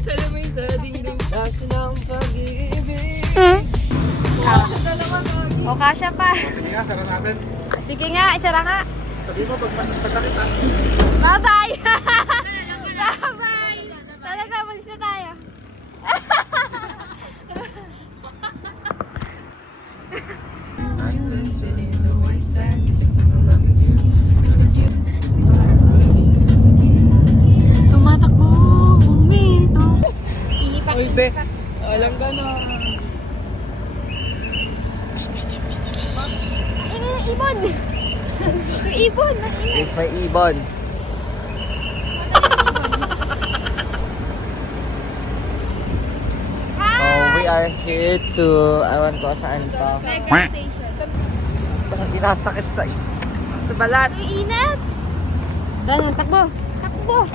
Salamin sa dingding. Nasa ng pag-ibig. O, kasya pa. Sige nga, sara natin. Sige nga, isara nga. Sabi mo, pagkakit ha. Bye-bye! Bye-bye! Talaga, malis na tayo. Tumatakbo, huminto. Inipak. Uy, be. Alam ka na. Ibon! Yung ibon! It's my ibon. So, we are here to, awan ko saan pa. Mega station. Inasakit sa balat. Uy, inat! Ganun, takbo! Takbo!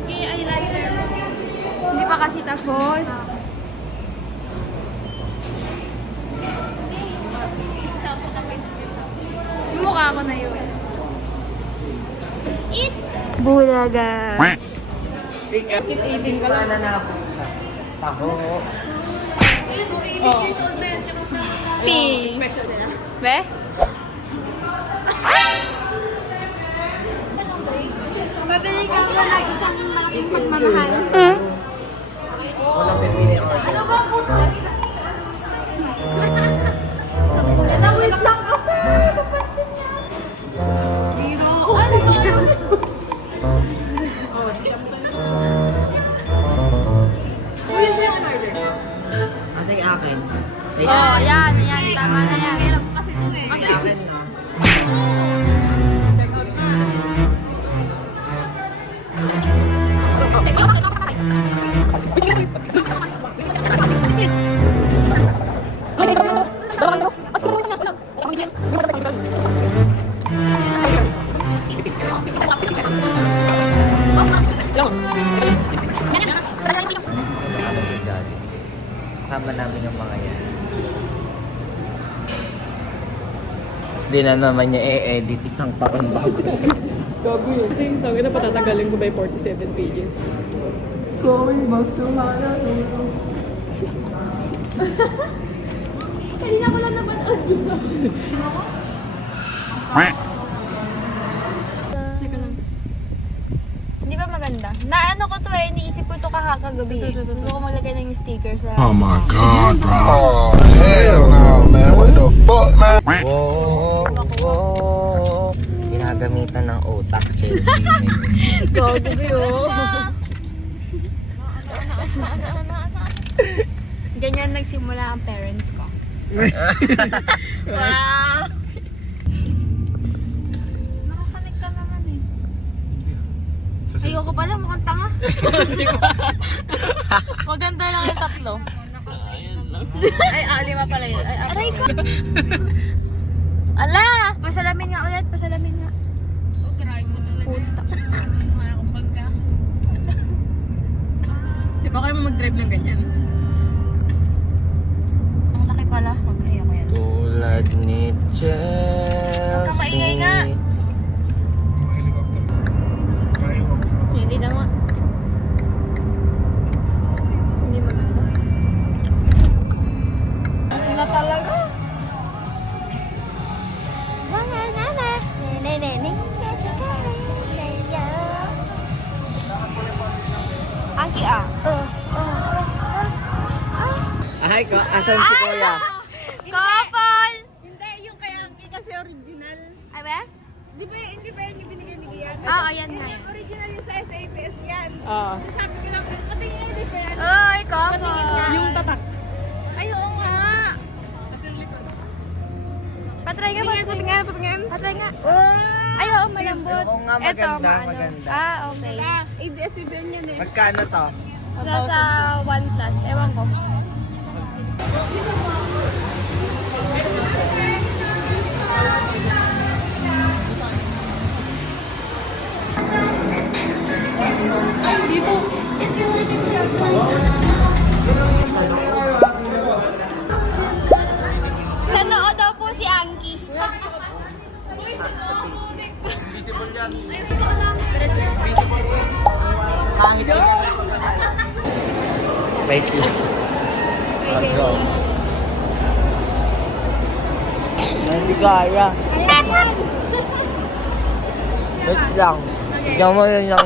Okay, eyeliner. Hindi pa kasi tapos. Yung mukha ko na yun. Eat! Bulaga! Eating ka lang. Wala na ako siya. Taho. Peace! Be? Babili ka ba ng isang malaking pagmamahal? Walang pipili ako. Wait lang kasi! Papansin niya! Zero! Asa yung akin? Oh, yan, yan. Tama na yan. Kasi akin na. Kasama namin yung mga yan. Tapos di na naman niya i-edit isang taon bago. Gago yun. Kasi yung tawag na patatagalin ko by 47 pages. Going back to Hana. Kanina ko lang napanood dito. Teka lang. Hindi ba maganda? Naano ko to iniisip ko to kagabi. Gusto ko maglagay ng sticker sa... Oh my god, bro. Oh, hell no, man. What the fuck, man? Wow! Wow! Ginagamitan ng utak, Chelsea. Gago yun. Ganyan nagsimula ang parents ko. Wow! Nakakonect ka naman eh. Ayoko pala, mukhang tanga. Maganda lang yung tatlo. Ay, lima pala yun. Ay, Aray ko! ala! Pasalamin nga ulit, pasalamin nga. Puta. Di ba kayo mag-drive ng ganyan? Ang laki pala. Mag-aya ko yan. Tulad ni Chelsea. Magkapaingay nga. Hindi na nga. Hindi maganda. Ano na talaga? Angki ah. Ay, asan si Kuya? Couple! Hindi, yung kay Angki kasi original. Ay ba? Di ba, hindi ba yung binigay ni Gian? Oo, yan nga yan. Original yung sa SAPS yan. Oo. Sabi ko lang, patingin yung difference. Oy, couple! Yung tatak. Ay, oo nga. Patry ka ba? Patingin. Patry nga. Ay, oo, malambot. Oo nga, maganda, Eto, maano. maganda. Ah, okay. Ah, ABS-CBN yan eh. Magkano to? Nasa 1 plus. Ewan ko. Sa noo daw po si Angki. Invisible yan. Kahit di ka lang magkasaya. Wait lang. Let's go. Hindi kaya. Wait lang. Tignan mo yun yung...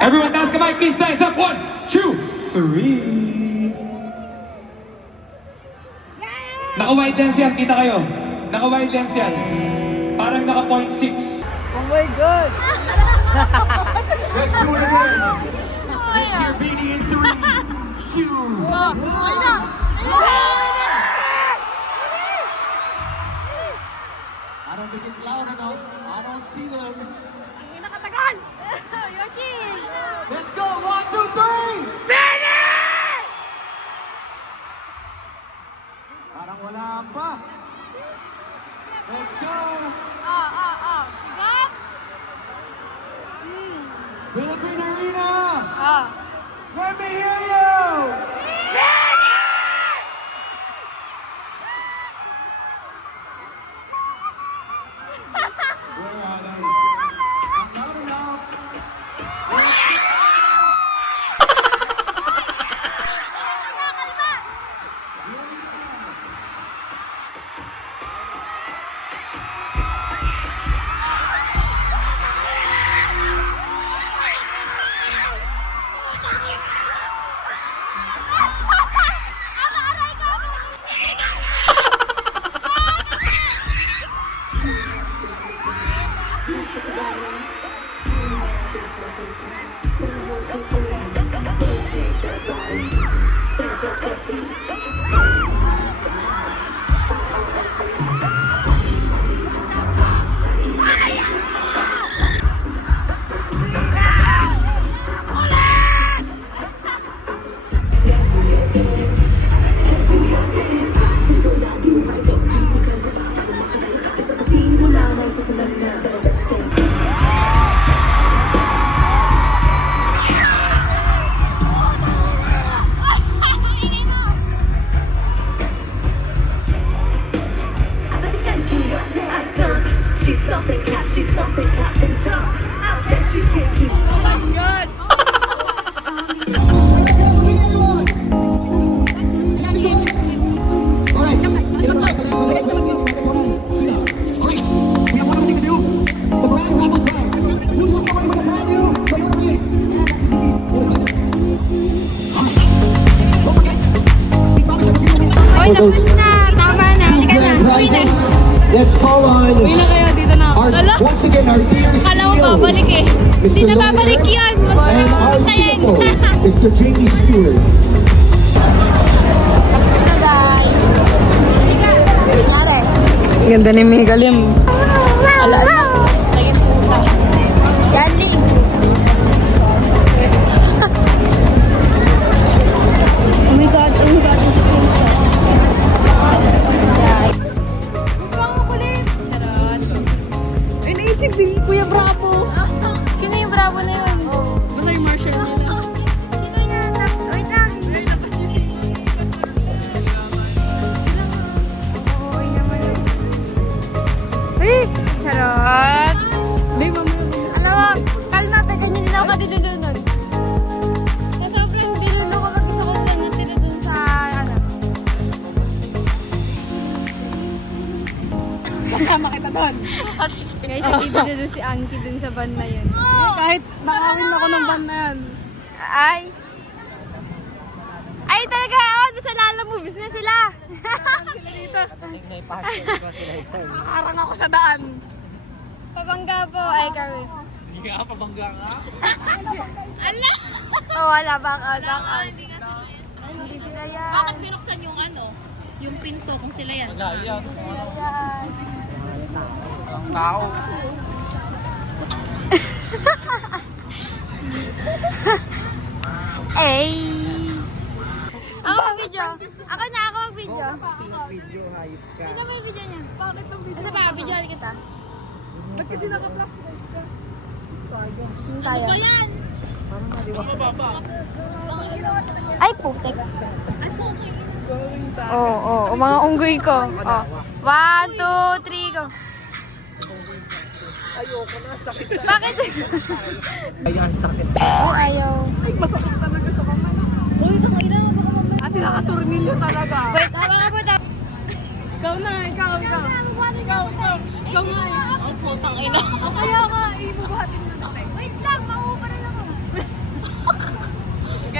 Everyone, taas kamay, please, signs up. 1, 2, 3. Naka-wide lens yan, kita kayo. Naka-wide lens yan. Parang naka-0.6. Oh my God! Let's do it again. Let's hear Beanie in 3, 2, 1. I don't think it's loud enough. I don't see them. Yoshi! Let's go. 1, 2, 3. Parang wala pa. Let's go. Bigat? Philippine Arena. Ah. Let me hear you. Where are they? Not loud enough. Let's call on Uy na kaya dito na. our, once again, our dear Kala ko CEO, babalik eh. Mr. Hindi na babalik Lawrence, yan. and our CFO, Mr. Jamie Stewart. Na guys. Nangyari. Ganda ni Mega Lim. Ala. Naging pusa. Yan, Ling. Oh my God, oh my God. Ay, naisip din Kuya Bravo. Sino yung bravo na yun? Basta yung Marshall nila. Sino yung wait lang. Uy naman. Uy! Charot! Hindi, mamaya. Alam mo, kalma, ganyan din ako kadilulo nun. Sa sobrang dilulo ko mag-isa ko ganyan sila dun sa ano. Kasama kita doon. Guys, nagdilulo si Anki dun sa van na yun. Kahit nakawin ako ng van na yan. Ay! Ay talaga, oh, doon sa Lala Movies na sila. Sila dito. May parking ko sila ito. Nakaharang ako sa daan. Pabangga po, ay kami. Hindi ka pabangga ka? Oh, wala, back out. Hindi sila yan. Bakit binuksan yung ano? Yung pinto kung sila yan. Laya. Sila yan. Ang tao. Ay! Ako mag-video. Ako mag-video. Video, hayop ka. Ito mo yung video niya. Bakit ang video? Asa ba? Videohan kita. Ba't kasi naka-block? Ano tayo? Ayan! Ay, putik. Oo, mga unggoy ko. Oh. 1, 2, 3, go. Ayoko na, sakit sa... Bakit? Ayan, sakit. Ay, ayaw. Ay, masakit talaga sa kamay. Uy, takina mo baka mamaya. Ate, nakatornilyo talaga. Wait, hawa ka po daw. Ikaw na, ikaw. Ikaw nga eh. Ang putang ina. O kaya nga, ibubuhatin mo na tayo. Wait lang, mauupa na lang ako.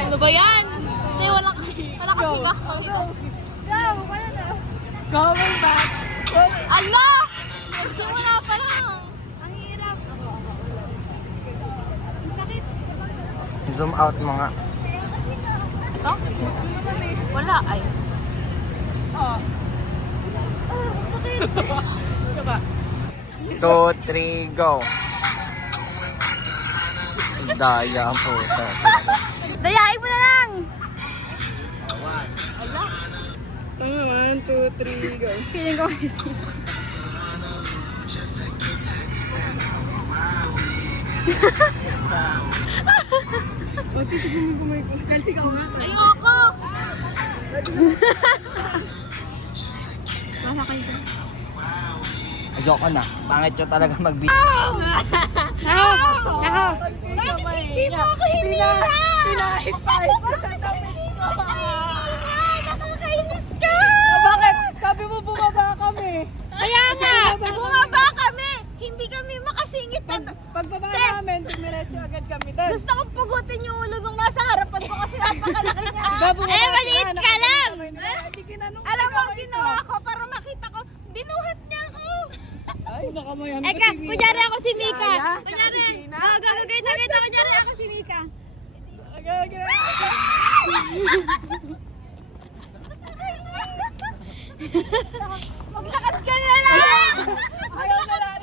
Ano ba yan? Kasi wala kasi ka. Go, wala na. Going back. Ala! Nagsimula pa lang. Ang hirap. Ang sakit. Zoom out mo nga. Ito? Wala ay. Oh. 2, 3, go. Daya ang puta. Dayain mo na lang. Tama, 1, 2, 3, go. Feeling ko may sino. O, titignan mo kumay ko. Chelsea ka nga. Ayoko! Ayoko na. Pangit yun talaga mag-video. Nako. Bakit hindi mo ako hinila? Pinahit-pahit ko sa damit ko. Nakakainis ka. Bakit? Sabi mo bumaba kami. Kaya nga, bumaba kami. Hindi kami makasingit. Pagbaba namin, tumiretso agad kami doon. Gusto kong pugutin yung ulo nung nasa harapan ko kasi napakalaki niya. Bumaba Eh, sila, maliit ka lang. Hindi kinanong Alam mo, ikaw ang ito. ginawa ko para makita ko, binuhat niya ako. Ay, baka mo yan. Eka, kunyari ako si Mika. Aya? Kunyari, Si Gina? gagawin na kita. Kunyari ako si Mika. Maglakad ka na lang! Ayaw na lang.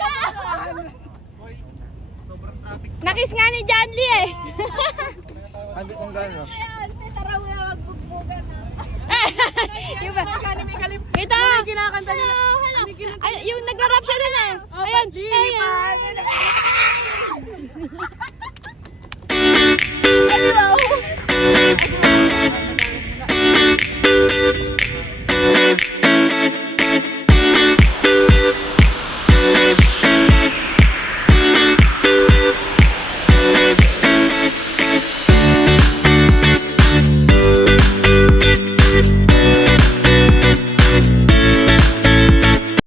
Nakis nga ni John Lee eh. Sabi kong gano'n. Tara mo na magbugbugan na. Yung ba? Kani may kalim. Ito! Kinakanta nila. Hello! Ay, yung nagra-rap siya rin eh. Ayaw!